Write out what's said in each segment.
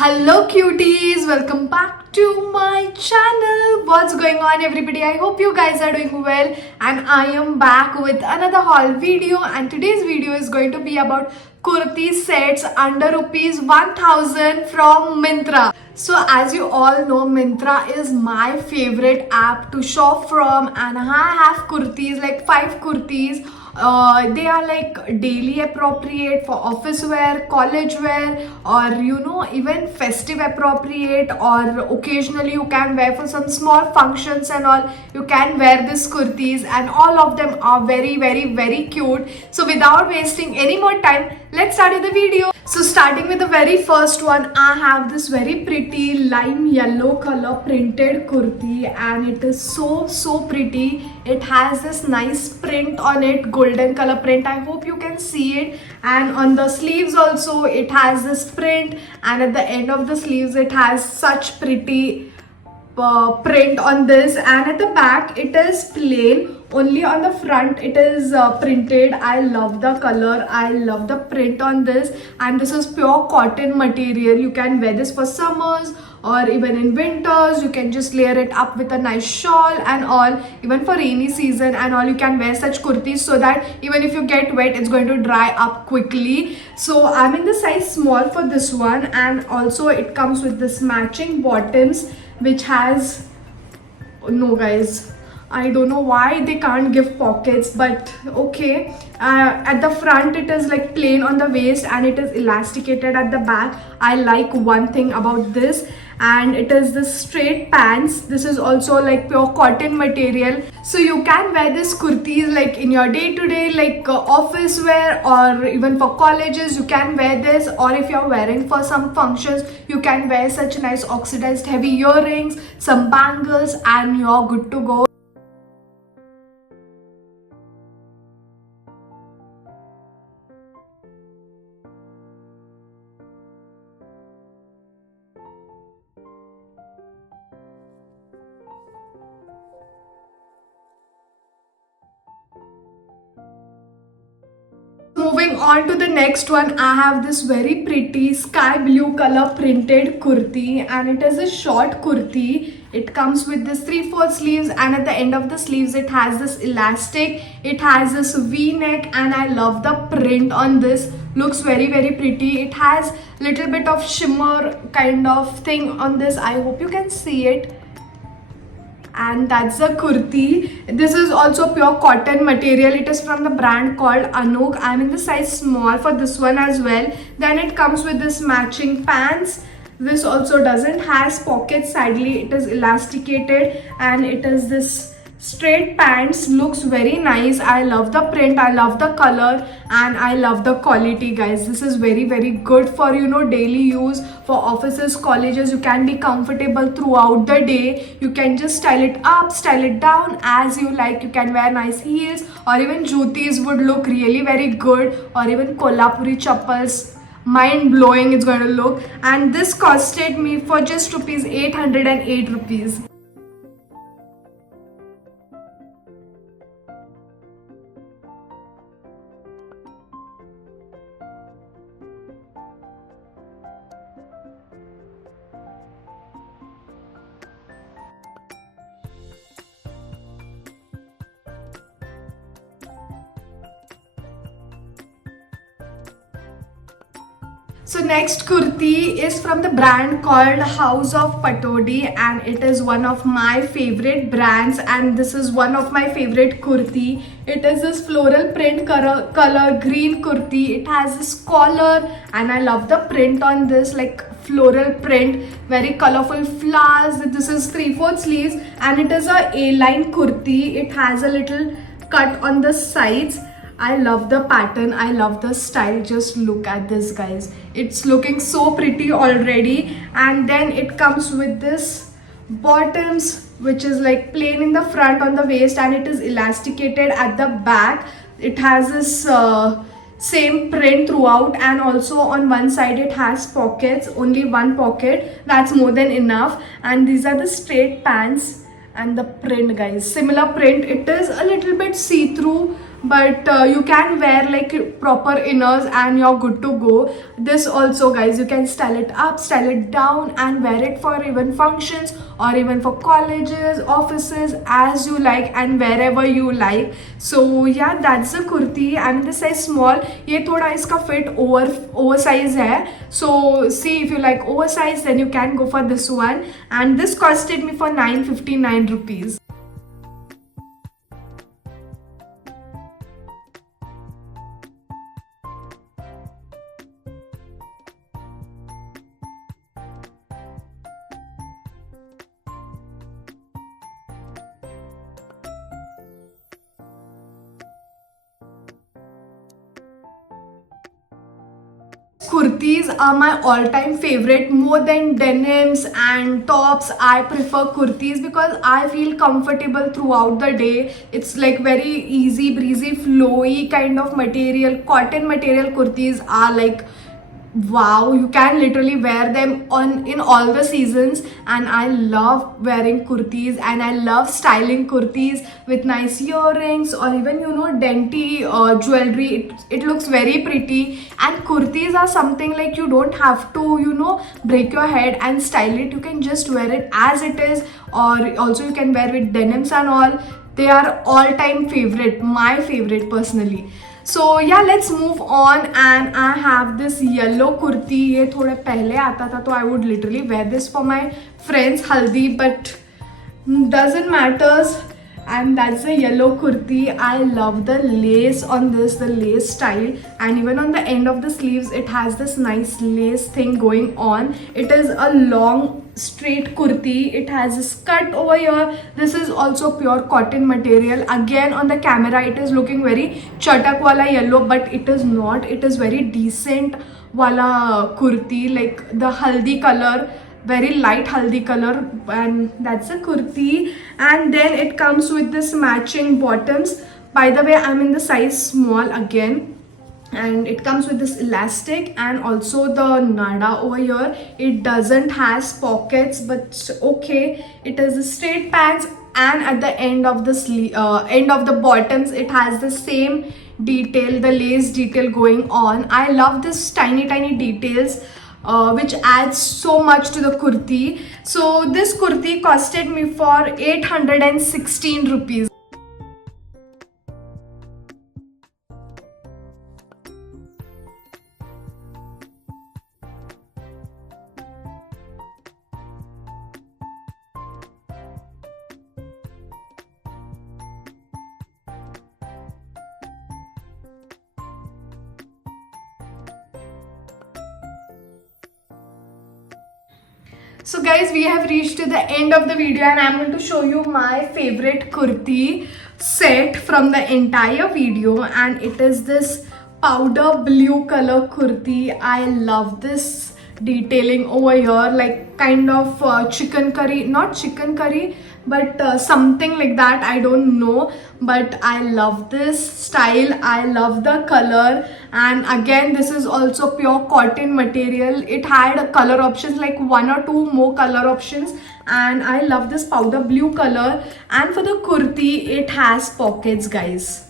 Hello cuties, welcome back to my channel. What's going on everybody? I hope you guys are doing well and I am back with another haul video, and today's video is going to be about kurti sets under rupees 1000 from Myntra. So as you all know, Myntra is my favorite app to shop from, and I have kurtis, like 5 kurtis. They are like daily appropriate for office wear, college wear, or even festive appropriate, or occasionally you can wear for some small functions and all. You can wear these kurtis, and all of them are very cute. So without wasting any more time, let's start with the video. So starting with the very first one, I have this very pretty lime yellow color printed kurti, and it is so pretty. It has this nice print on it, golden color print. I hope you can see it. And on the sleeves also it has this print, and at the end of the sleeves it has such pretty print on this. And at the back it is plain, only on the front it is printed. I love the color, I love the print on this, and this is pure cotton material. You can wear this for summers or even in winters. You can just layer it up with a nice shawl and all. Even for rainy season and all, you can wear such kurtis, so that even if you get wet, it's going to dry up quickly. So I'm in the size small for this one, and also it comes with this matching bottoms, which has, no guys, I don't know why they can't give pockets, but okay. At the front it is like plain on the waist, and it is elasticated at the back. I like one thing about this, and it is the straight pants. This is also like pure cotton material, so you can wear this kurtis like in your day-to-day, like office wear, or even for colleges you can wear this. Or if you're wearing for some functions, you can wear such nice oxidized heavy earrings, some bangles, and you're good to go. Moving on to the next one, I have this very pretty sky blue color printed kurti, and it is a short kurti. It comes with this 3/4 sleeves, and at the end of the sleeves it has this elastic. It has this V-neck, and I love the print on this. Looks very pretty. It has little bit of shimmer kind of thing on this. I hope you can see it. And that's a kurti. This is also pure cotton material. It is from the brand called Anook. I'm in the size small for this one as well. Then it comes with this matching pants. This also doesn't has pockets sidely. It is elasticated, and it is this straight pants. Looks very nice. I love the print, I love the color, and I love the quality, guys. This is very good for daily use, for offices, colleges. You can be comfortable throughout the day. You can just style it up, style it down as you like. You can wear nice heels, or even jutis would look really very good, or even Kolhapuri chappals. Mind blowing it's going to look. And this costed me for just rupees 808 rupees. So next kurti is from the brand called House of Patodi, and it is one of my favorite brands, and this is one of my favorite kurti. It is this floral print color green kurti. It has this collar, and I love the print on this, like floral print, very colorful flowers. This is 3/4 sleeves, and it is a A-line kurti. It has a little cut on the sides. I love the pattern, I love the style. Just look at this, guys. It's looking so pretty already. And then it comes with this bottoms, which is like plain in the front on the waist, and it is elasticated at the back. It has this same print throughout, and also on one side it has pockets, only one pocket. That's more than enough. And these are the straight pants, and the print, guys, similar print. It is a little bit see-through, but you can wear like proper inners and you're good to go. This also, guys, you can style it up, style it down, and wear it for even functions or even for colleges, offices, as you like and wherever you like. So yeah, that's the kurti. I'm in the size small. ये थोड़ा इसका fit oversize है. So see, if you like oversize, then you can go for this one. And this costed me for 959 rupees. Kurtis are my all-time favorite. More than denims and tops, I prefer kurtis because I feel comfortable throughout the day. It's like very easy breezy flowy kind of material. Cotton material kurtis are like wow, you can literally wear them on in all the seasons. And I love wearing kurtis, and I love styling kurtis with nice earrings or even dainty jewelry. It looks very pretty. And kurtis are something like you don't have to break your head and style it. You can just wear it as it is, or also you can wear with denims and all. They are all time favorite, my favorite personally. So yeah, let's move on. And I have this yellow kurti. ये थोड़े पहले आता था, तो I would literally wear this for my friends haldi, but doesn't matters. And that's a yellow kurti. I love the lace on this, the lace style, and even on the end of the sleeves it has this nice lace thing going on. It is a long straight kurti. It has a skirt over here. This is also pure cotton material. Again, on the camera it is looking very chatak wala yellow, but it is not. It is very decent wala kurti, like the haldi color, very light haldi color. And that's a kurti. And then it comes with this matching bottoms. By the way, I'm in the size small again. And it comes with this elastic and also the nada over here. It doesn't has pockets, but okay, it is a straight pants. And at the end of the end of the bottoms, it has the same detail, the lace detail going on. I love this tiny details, which adds so much to the kurti. So this kurti costed me for 816 rupees. So guys, we have reached to the end of the video, and I'm going to show you my favorite kurti set from the entire video. And it is this powder blue color kurti. I love this detailing over here, like kind of chicken curry, not chicken curry, but something like that, I don't know. But I love this style, I love the color. And again, this is also pure cotton material. It had color options, like 1 or 2 more color options. And I love this powder blue color. And for the kurti, it has pockets, guys.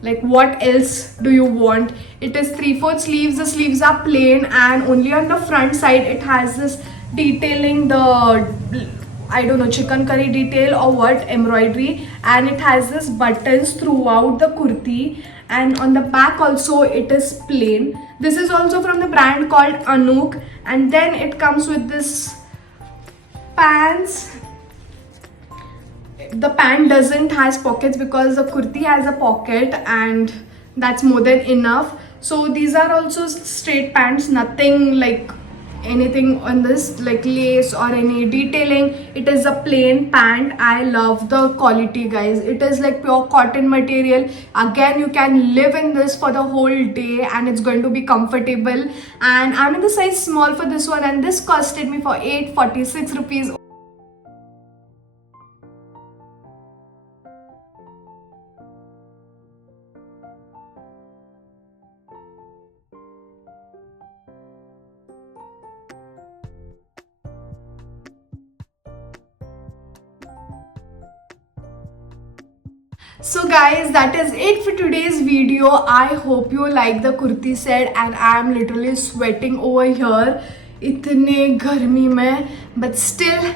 Like what else do you want? It is 3/4 sleeves. The sleeves are plain, and only on the front side it has this detailing, the I don't know, chicken curry detail or what, embroidery. And it has this buttons throughout the kurti. And on the back also it is plain. This is also from the brand called Anook. And then it comes with this pants. The pant doesn't has pockets because the kurti has a pocket, and that's more than enough. So these are also straight pants, nothing like anything on this like lace or any detailing. It is a plain pant. I love the quality, guys. It is like pure cotton material. Again, you can live in this for the whole day, and it's going to be comfortable. And I'm in the size small for this one, and this costed me for 846 rupees. So guys, that is it for today's video. I hope you like the kurti set and I am literally sweating over here इतने गर्मी में, but still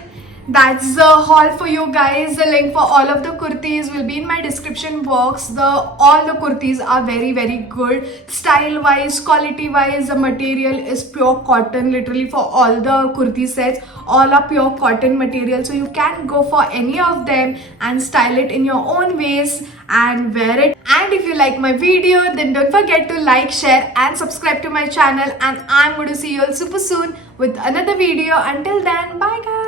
that's the haul for you guys. The link for all of the kurtis will be in my description box. All the kurtis are very good, style wise, quality wise. The material is pure cotton, literally for all the kurti sets all are pure cotton material, so you can go for any of them and style it in your own ways and wear it. And if you like my video, then don't forget to like, share and subscribe to my channel, and I'm going to see you all super soon with another video. Until then, bye guys.